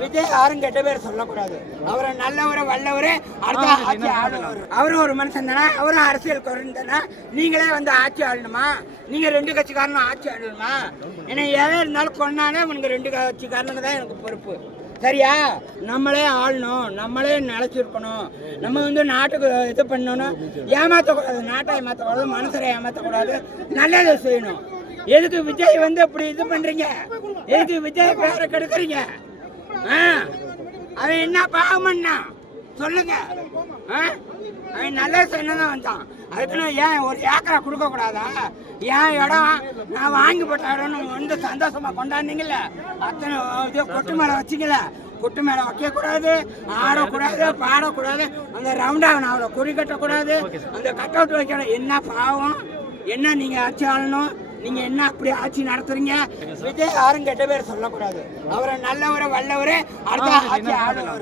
விஜய் யாரும் கெட்ட பேர் சொல்லக்கூடாது. அவரை நல்லவரை வல்லவரே அடுத்த ஆட்சி ஆளுநர். அவரும் ஒரு மனுஷன் தானே? அவரும் அரசியல் தானே? நீங்களே வந்து ஆட்சி ஆளணுமா? நீங்க ரெண்டு கட்சிக்காரனும் ஆட்சி ஆளணுமா? ஏன்னா எதை இருந்தாலும் கொண்டானே உனக்கு ரெண்டு கட்சிக்காரனுக்கு தான் எனக்கு பொறுப்பு. சரியா? நம்மளே ஆளணும் நம்மளே நிலச்சிருக்கணும். நம்ம வந்து நாட்டுக்கு இது பண்ணணும். ஏமாற்றக்கூடாது நாட்டை ஏமாற்றக்கூடாது மனுஷரை ஏமாற்றக்கூடாது நல்லதை செய்யணும். எதுக்கு விஜய் வந்து அப்படி இது பண்றீங்க? எதுக்கு விஜய் பேரை கெடுக்குறீங்க? அவன் என்ன பாவம் பண்ணா சொல்லுங்க. ஆ? அவன் நல்ல சொன்னதான் வந்தான். அதுக்குன்னு ஏன் ஒரு ஏக்கரை கொடுக்க கூடாதா ஏன் இடம் நான் வாங்கி போட்ட இடம்னு வந்து சந்தோஷமா கொண்டாடுனீங்கல்ல அத்தனை இது கொட்டு மேலே வச்சிங்கல்ல கொட்டு மேலே வைக்கக்கூடாது ஆடக்கூடாது பாடக்கூடாது. அந்த ரவுண்டாக அவளை குறி கட்டக்கூடாது. அந்த கட் அவுட் வைக்கணும். என்ன பாவம்? என்ன நீங்கள் அச்சு ஆளணும் நீங்க என்ன அப்படி ஆட்சி நடத்துறீங்க? விஜய் யாரும் கெட்ட பேர் சொல்லக்கூடாது. அவரை நல்லவரை வல்லவரே அடுத்த ஆட்சி ஆளுநர்